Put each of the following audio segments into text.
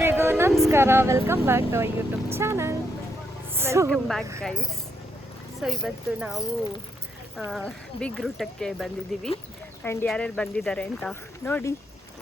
ಎಲ್ರಿಗೂ ನಮಸ್ಕಾರ, welcome back to our YouTube channel. Welcome back guys. So ಇವತ್ತು ನಾವು ಬಿಗ್ ರೂಟಕ್ಕೆ ಬಂದಿದ್ದೀವಿ. ಆ್ಯಂಡ್ ಯಾರ್ಯಾರು ಬಂದಿದ್ದಾರೆ ಅಂತ ನೋಡಿ,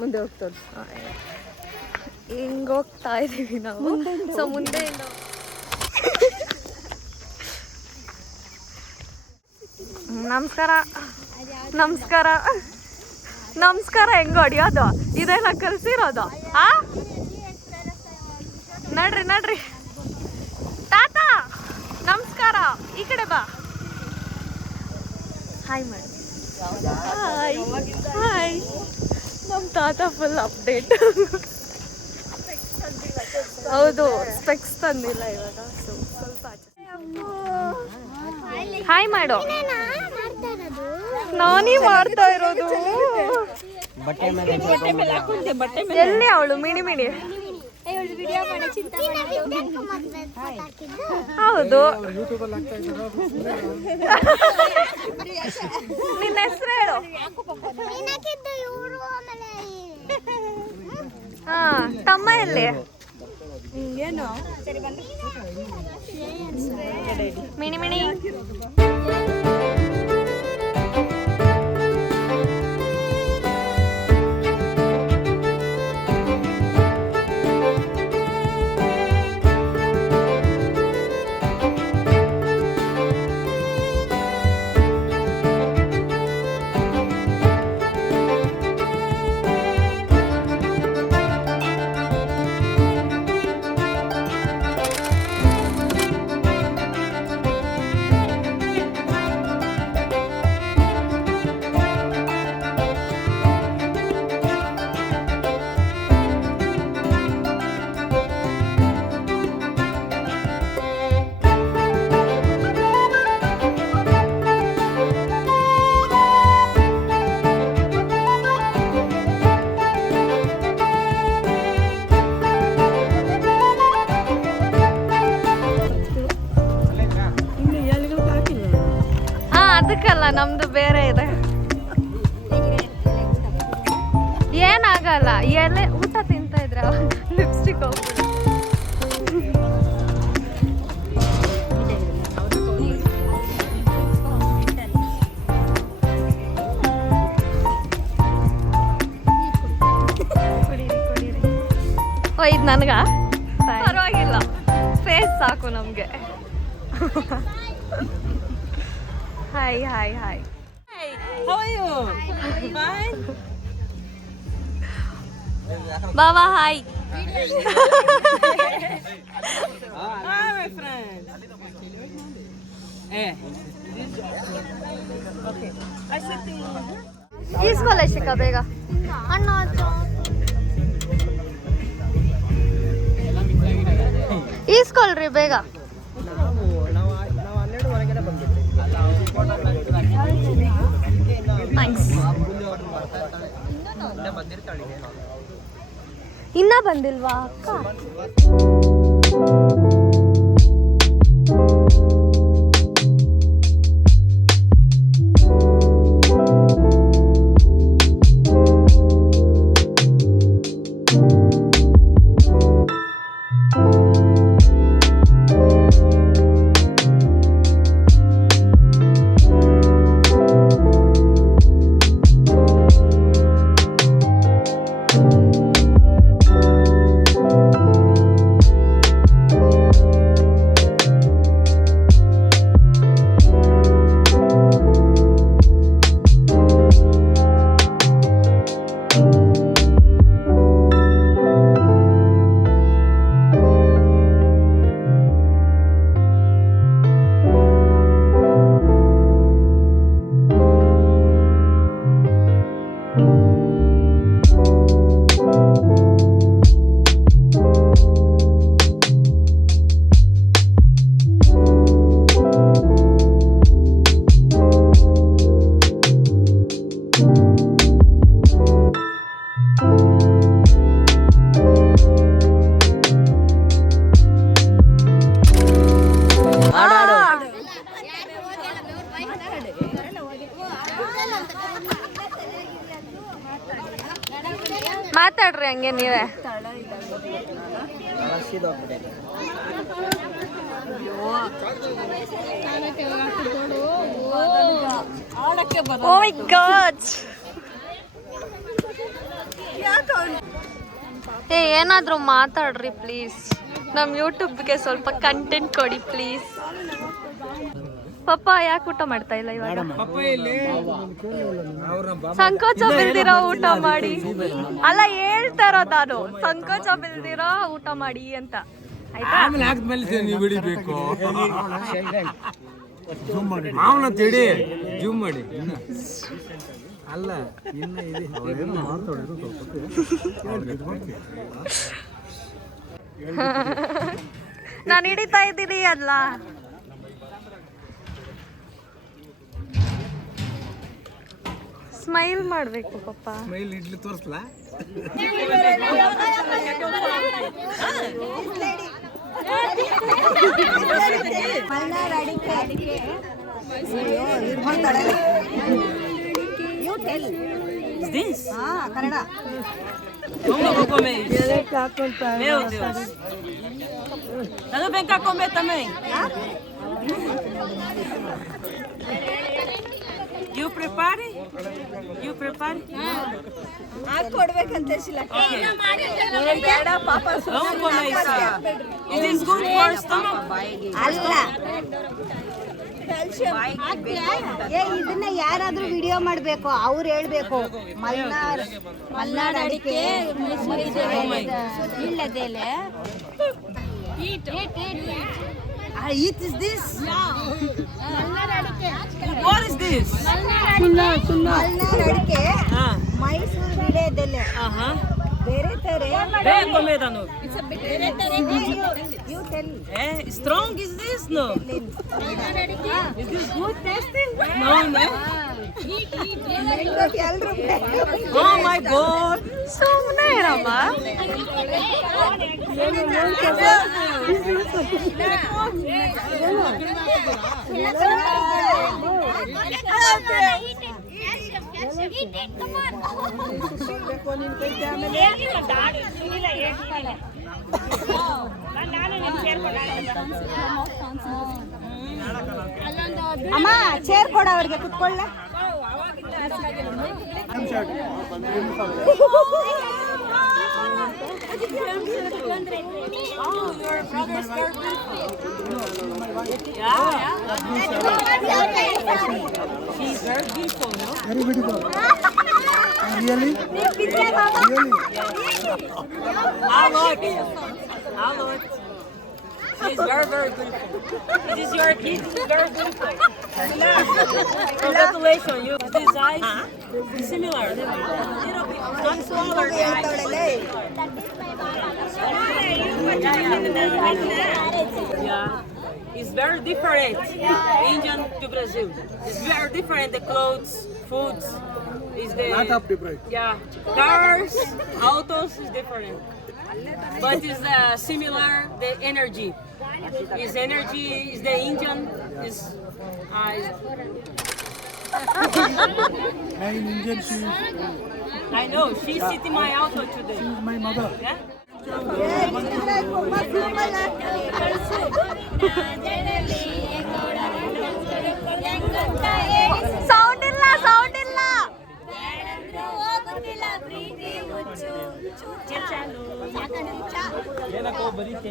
ಮುಂದೆ ಹೋಗ್ತದೆ. ಹಿಂಗೆ ಹೋಗ್ತಾ ಇದ್ದೀವಿ ನಾವು. ಸೊ ಮುಂದೆಯಿಂದ ನಮಸ್ಕಾರ ನಮಸ್ಕಾರ ನಮಸ್ಕಾರ ಹೆಂಗೆ ಹೊಡಿಯೋದು? ಇದೆಲ್ಲ ಕಲ್ಸಿರೋದು. ನಡ್ರಿ ನಡ್ರಿ ತಾತ, ನಮಸ್ಕಾರ. ಈ ಕಡೆ ಬಾ, ಹಾಯ್ ಮಾಡಿ. Hi hi. ನಮ್ಮ ತಾತ ಫುಲ್ ಅಪ್ಡೇಟ್. ಹೌದು, ಸ್ಪೆಕ್ಸ್ ತಂದಿಲ್ಲ ಇವಾಗ. ಸೊ ಸ್ವಲ್ಪ ಹಾಯ್ ಮಾಡು. ನಾನೇ ಮಾಡ್ತಾ ಇರೋದು. ಎಲ್ಲಿ ಅವಳು ಮಿಣಿ ಮಿಣಿ? ಹೌದು. ನಿನ್ನ ಹೆಸರು ಹೇಳು. ಹಾ, ತಮ್ಮ ಎಲ್ಲಿ? ಮಿಣಿ ಮಿಣಿ. ಅದಕ್ಕಲ್ಲ, ನಮ್ದು ಬೇರೆ ಇದೆ. ಏನಾಗಲ್ಲ, ಎಲೆ ಊಟ ತಿಂತ ಇದ್ರೆ ಲಿಪ್ಸ್ಟಿಕ್ ಹೋಗ್ಬಿಡು. ಓ, ಇದು ನನಗ ಪರವಾಗಿಲ್ಲ, ಫೇಸ್ ಸಾಕು ನಮಗೆ. Hi, hi, hi. Hi, how are you? Fine. Baba, hi. Hi, my friend. Eh. Okay. I said ಈಸ್ಕೊಳ್ಳಿ ಶಿಖಾ ಬೇಗ. ಅಣ್ಣ ಈಸ್ಕೊಳ್ರಿ ಬೇಗ. ಇನ್ನ ಬಂದಿಲ್ವಾ ಅಕ್ಕ? ಮಾತಾಡ್ರಿ ಹಂಗೆ ನೀವೇ. ಓ ಮೈ ಗಾಡ್. ಏನಾದರೂ ಮಾತಾಡ್ರಿ ಪ್ಲೀಸ್. ನಮ್ಮ ಯೂಟ್ಯೂಬ್ಗೆ ಸ್ವಲ್ಪ ಕಂಟೆಂಟ್ ಕೊಡಿ ಪ್ಲೀಸ್. ಪಪ್ಪ ಯಾಕೆ ಊಟ ಮಾಡ್ತಾ ಇಲ್ಲ ಇವಾಗ? ಸಂಕೋಚ ಬಿಲ್ದಿರೋ ಊಟ ಮಾಡಿ. ಅಲ್ಲ ಹೇಳ್ತಾ ಇರೋ ನಾನು, ಸಂಕೋಚ ಬಿಲ್ದಿರೋ ಊಟ ಮಾಡಿ ಅಂತ. ಆಯ್ತಾ? ಅವನ ತಿಳಿ ಜೂಮ್ ಮಾಡಿ ಅಲ್ಲ ನಾನು ಹಿಡಿತಾ ಇದ್ದೀನಿ ಅಲ್ಲ. ಸ್ಮೈಲ್ ಮಾಡಬೇಕು ಪಪ್ಪ. ಸ್ಮೈಲ್ ಇಡ್ಲಿ ತೋರಿಸ್ಲಾ? Kannada. Meu Deus. Tudo bem cá comer também? You prepare? You prepare? ಕೊಡ್ಬೇಕಂತ ಬೇಡ ಪಾಪ. Vamos comer isso. It is good for stomach. ಅಲ್ಲ ಇದನ್ನ ಯಾರಾದ್ರೂ ವಿಡಿಯೋ ಮಾಡ್ಬೇಕು, ಅವ್ರು ಹೇಳ್ಬೇಕು. ಮಲ್ನಾಡ್ ಅಡಿಕೆ ಇಲ್ಲದೇಲೆ Eat is this? What is this? Malnad ಅಡಿಕೆ ಮೈಸೂರು ವಿಳೆದೆಲೆ ಬೇರೆ ತರ. Vem comer da novo. You tell. Strong is this? No. Is this good tasting? No, no. Oh my God. ಸುಮ್ಮನೆ ಇರಮ್ಮ. ಅಮ್ಮ ಚೇರ್ ಕೊಡ ಅವ್ರಿಗೆ ಕುತ್ಕೊಳ್ಳ. She's very beautiful, no? Very beautiful. Really? I look. She's very, very beautiful. This is your kid. She's very beautiful. Congratulations. You these eyes similar. Little bit, not smaller. Yeah. It's very different. Indian to Brazil. It's very different. The clothes, foods. Is the Lot of different. yeah, cars, autos is different, but it's similar. The energy is the Indian is. I'm Indian. She I know she's sitting my auto today. is my mother. Yeah. Sound ಇಲ್ಲ, sound ಇಲ್ಲ.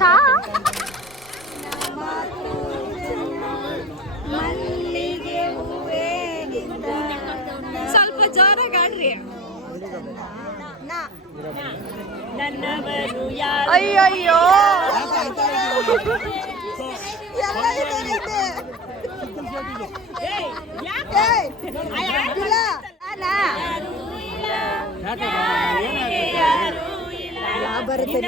ಚಾ ಸ್ವಲ್ಪ ಜೋರಾಗಿ ಆಡ್ರಿ. ಅಯ್ಯಯ್ಯೋ ಬರುತ್ತೆ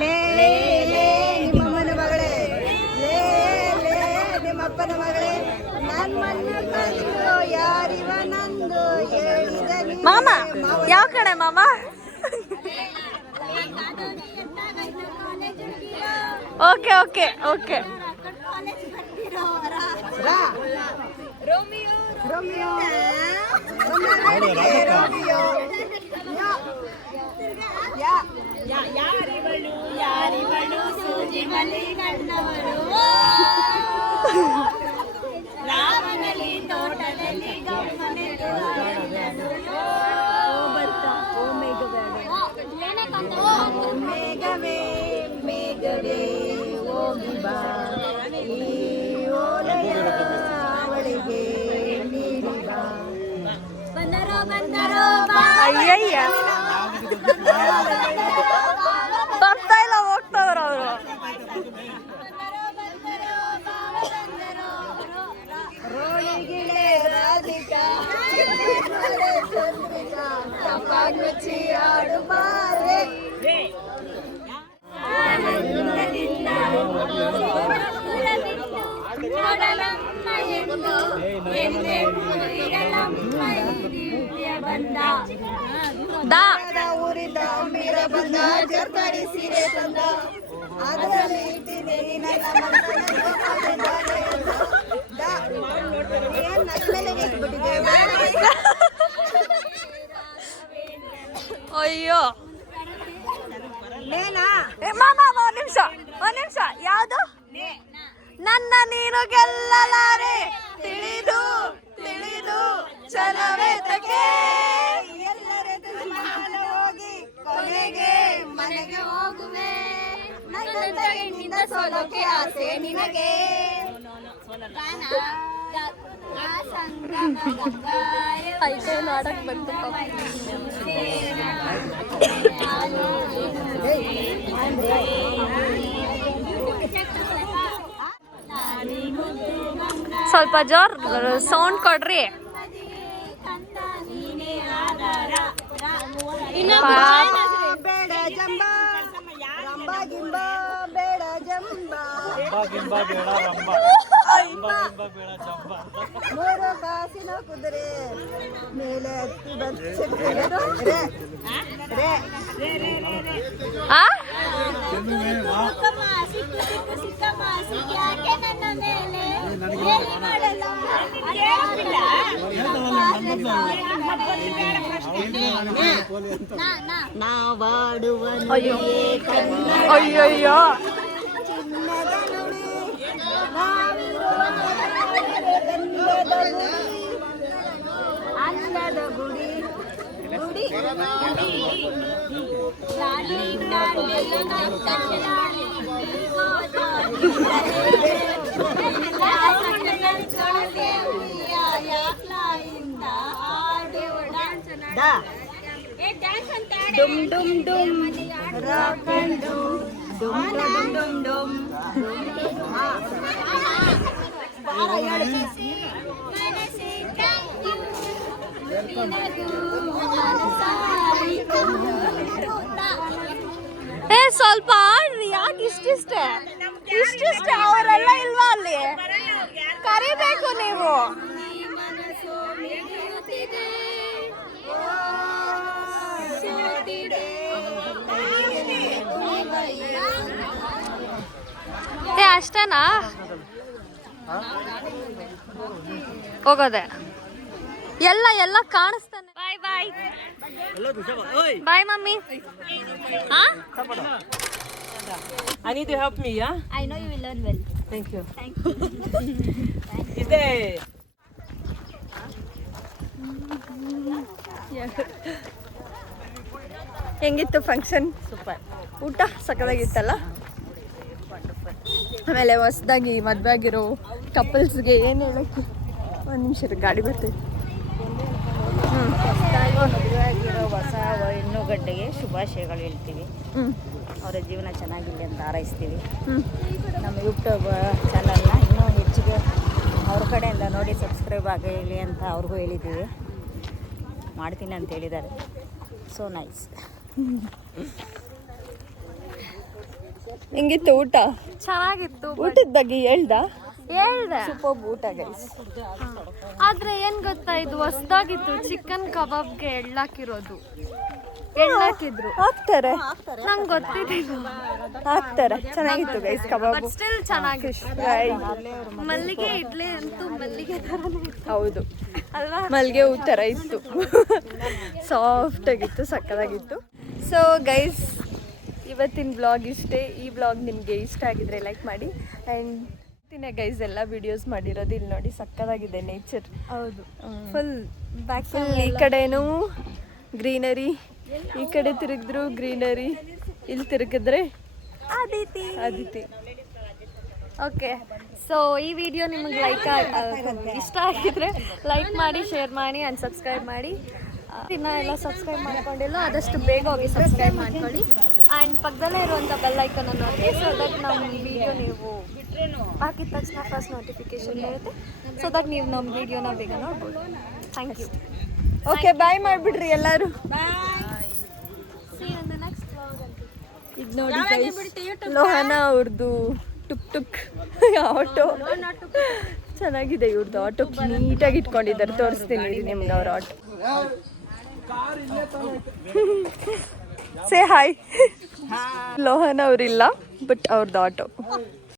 ನಿಮ್ಮಮ್ಮನ ಮಗಳೇ, ನಿಮ್ಮಪ್ಪನ ಮಗಳೇ, ನನ್ನ ಮಣ್ಣು ಯಾರಿವ ನಂದು ಹೇಳಿದ ಮಾಮ ಯಾವ ಕಡೆ ಮಾಮ? ಓಕೆ ಓಕೆ ಓಕೆ ರಾ. ರೋಮಿಯೋ. ರೋಮಿಯೋ. ಯಾ. ಯಾರಿವಳು ಸೂಜಿ ಮಲ್ಲಿ ಕಣ್ಣವರು ರಾಮನಲ್ಲಿ ತೋಟದಲ್ಲಿ ಗಮ್ಮನೆದ್ದು ಮೇಘವೇ ಮೇಘವೇ ಹೋಗಿ ಬಾ ಈ ಓಲೆಯ ಅವಳಿಗೆ ನೀಡಿ ಬಾ. ಬಂದರೋ ಅಯ್ಯಯ್ಯ ಬರ್ತಾ ಇಲ್ಲ ಹೋಗ್ತಾವ್ರ ಅವರು. ರೋಣಿಗಿಳೆ ರಾಧಿಕಾ ಚಂದ್ರಿಕಾ ತಪ್ಪಾಗುಚ್ಚಿ ಆಡು ಬಾರೆ. ದಾ ಊರಿದ ಮೀರ ಬಂದ ಜರ್ತಾಡಿ ಸೀರೆ ತಂದ ಅದರಲ್ಲಿ ಇಟ್ಟಿದ್ದೀನಿ ನನ್ನ ಮನಸ್ಸನ್ನು ಏನ್ ನಗ್ಮೇಲೆ ಇಟ್ಬಿಟ್ಟಿದೆ. ಅಯ್ಯೋ ನೇನಾ ಮಾಮ ಒಂದ್ ನಿಮಿಷ ಯಾವ್ದು ನನ್ನ ನೀನು ಗೆಲ್ಲಲಾರೆ ತಿಳಿದು ತಿಳಿದು ಚಲವೇತಕ್ಕೆ ಎಲ್ಲರೆದುರು ನಾನು ಹೋಗಿ ಕೊನೆಗೆ ಮನೆಗೆ ಹೋಗುವೆ. ನನ್ನ ಹೆಣ್ಣಿಂದ ಸೋಲೋಕೆ ಆಸೆ ನಿನಗೆ. ಐತೆ ನಾಡಕ್ ಬಂತು ಸ್ವಲ್ಪ ಜೋರ್ ಸೌಂಡ್ ಕೊಡ್ರಿ. ಬೇಡ ಜಂಬ ರಂಬ ಗಿಂಬ ಬೇಡ ಜಂಬ ಮೂರು ಕಾಸಿನ ಕುದುರೆ ಮೇಲೆ ಹತ್ತಿ ಬಂದು ಆ ಯಾಕೆ ನನ್ನ ಮೇಲೆ ಹೇಳಿ ಮಾಡಲ್ಲ ನಾವಾಡುವ ಅಯ್ಯೋ ಕನ್ನಡ ಅಯ್ಯಯ್ಯೋ ಚಿನ್ನದ ನುಡಿ ನಾವಿರುವ ಗಂಧದ ಗುಡಿ ಅನ್ನದ ಗುಡಿ ಗುಡಿ ದ ಡುಮ್ ಡುಮ್ ಡುಮ್ ರಾಕಂಡು ಡುಮ್ ಡುಮ್ ಡುಮ್ ಡುಮ್ ಏ ಸ್ವಲ್ಪ ಆಡ್ರಿ ಯಾಕೆ ಇಷ್ಟಿಷ್ಟೇ ಅವರೆಲ್ಲ ಇಲ್ವಾ ಅಲ್ಲಿ ಕರಿಬೇಕು ನೀವು. ಏ ಅಷ್ಟೇನಾ ಹೋಗೋದೆ ಎಲ್ಲ ಕಾಣಿಸ್ತಾನೆ. Bye bye bye mummy. I need to help me, yeah? I know you will learn well. Thank you. Is there? ಹೆಂಗಿತ್ತು ಫಂಕ್ಷನ್? Super. ಊಟ ಸಕ್ಕದಾಗಿತ್ತಲ್ಲ. ಆಮೇಲೆ ಹೊಸ್ದಾಗಿ ಮದುವೆ ಆಗಿರೋ ಕಪಲ್ಸ್ಗೆ ಏನು ಹೇಳಕ್ಕೆ ಒಂದು ನಿಮಿಷ ಗಾಡಿ ಬರ್ತೈತೆ. ಮದುವೆ ಆಗಿರೋ ಹೊಸ ಹೆಣ್ಣುಗಡ್ಡೆಗೆ ಶುಭಾಶಯಗಳು ಹೇಳ್ತೀವಿ. ಅವರ ಜೀವನ ಚೆನ್ನಾಗಿರಲಿ ಅಂತ ಹಾರೈಸ್ತೀವಿ. ನಮ್ಮ ಯೂಟ್ಯೂಬ್ ಚಾನಲ್ನ ಇನ್ನೂ ಹೆಚ್ಚಿಗೆ ಅವ್ರ ಕಡೆಯಿಂದ ನೋಡಿ ಸಬ್ಸ್ಕ್ರೈಬ್ ಆಗಲಿ ಅಂತ ಅವ್ರಿಗೂ ಹೇಳಿದ್ದೀವಿ. ಮಾಡ್ತೀನಿ ಅಂತ ಹೇಳಿದ್ದಾರೆ. So nice. ಹೆಂಗಿತ್ತು ಊಟ? ಚೆನ್ನಾಗಿತ್ತು. ಊಟದ ಬಗ್ಗೆ ಹೇಳ್ದೆ ಸೂಪರ್ ಊಟ ಗೈಸ್. ಆದ್ರೆ ಏನ್ ಗೊತ್ತಾ, ಇದು ಹೊಸ್ದಾಗಿತ್ತು. ಚಿಕನ್ ಕಬಾಬ್ಗೆ ಎಳ್ಳಾಕಿರೋದು. ಎಣ್ಣೆ ಹಾಕಿದ್ರು ಹಾಕ್ತಾರೆ ನಂಗೆ ಗೊತ್ತಿದ್ದಿಲ್ಲ. ಹಾಕ್ತಾರೆ. ಚೆನ್ನಾಗಿತ್ತು ಗೈಸ್ ಕಬಾಬು. ಬಟ್ ಸ್ಟಿಲ್ ಚೆನ್ನಾಗಿತ್ತು. ಮಲ್ಲಿಗೆ ಇಡ್ಲಿ ಅಂತೂ ಮಲ್ಲಿಗೆ ಥರನೇ ಇತ್ತು ಹೌದು, ಅಲ್ವಾ? ಮಲ್ಲಿಗೆ ಹೂ ಥರ ಇತ್ತು. ಸಾಫ್ಟ್ ಆಗಿತ್ತು, ಸಕ್ಕತ್ತಾಗಿತ್ತು. ಸೊ ಗೈಸ್, ಇವತ್ತಿನ ಬ್ಲಾಗ್ ಇಷ್ಟೇ. ಈ ಬ್ಲಾಗ್ ನಿಮಗೆ ಇಷ್ಟ ಆಗಿದ್ರೆ ಲೈಕ್ ಮಾಡಿ. ಆ್ಯಂಡ್ ಗೈಸ್ ಎಲ್ಲ ವಿಡಿಯೋಸ್ ಮಾಡಿರೋದು ಇಲ್ಲಿ ನೋಡಿ, ಸಕ್ಕತ್ತಾಗಿದೆ ನೇಚರ್. ಹೌದು, ಫುಲ್ ಬ್ಯಾಕ್ ಫುಲ್ ಈ ಕಡೆನೂ ಗ್ರೀನರಿ, ಈ ಕಡೆ ತಿರುಗಿದ್ರು ಗ್ರೀನರಿ, ಇಲ್ಲಿ ತಿರುಗಿದ್ರೆ ಅದಿತಿ. ಓಕೆ, ಸೊ ಈ ವಿಡಿಯೋ ನಿಮಗೆ ಇಷ್ಟ ಆಗಿದ್ರೆ ಲೈಕ್ ಮಾಡಿ, ಶೇರ್ ಮಾಡಿ ಆ್ಯಂಡ್ ಸಬ್ಸ್ಕ್ರೈಬ್ ಮಾಡಿ. ಇನ್ನು ಎಲ್ಲ ಸಬ್ಸ್ಕ್ರೈಬ್ ಮಾಡ್ಕೊಂಡಿಲ್ಲ ಆದಷ್ಟು ಬೇಗ ಹೋಗಿ ಸಬ್ಸ್ಕ್ರೈಬ್ ಮಾಡ್ಕೊಳ್ಳಿ. ಆ್ಯಂಡ್ ಪಕ್ಕದಲ್ಲೇ ಇರುವಂಥ ಬೆಲ್ ಐಕನನ್ನು ಒತ್ತಿ, ಸೊ ದಟ್ ನಮ್ಮ ವಿಡಿಯೋ ನೀವು ಹಾಕಿದ ತಕ್ಷಣ ಫಸ್ಟ್ ನೋಟಿಫಿಕೇಶನ್ ಬರುತ್ತೆ, ಸೊ ದಟ್ ನೀವು ನಮ್ಮ ವಿಡಿಯೋನ ಬೇಗ ನೋಡ್ಬೋದು. Thank you. ಓಕೆ, ಬಾಯ್ ಮಾಡಿಬಿಡ್ರಿ ಎಲ್ಲರೂ. ಈಗ ನೋಡಿ guys, ಲೋಹನ ಅವ್ರದ್ದು ಟುಕ್ ಆಟೋ ಚೆನ್ನಾಗಿದೆ. ಇವ್ರದ್ದು ಆಟೋ ನೀಟಾಗಿ ಇಟ್ಕೊಂಡಿದ್ದಾರೆ. ತೋರಿಸ್ತೀನಿ ಇರಿ ನಿಮ್ಗೆ ಅವ್ರ ಆಟೋ. Say hi. ಲೋಹನ ಅವ್ರಿಲ್ಲ, ಬಟ್ ಅವ್ರದ್ದು ಆಟೋ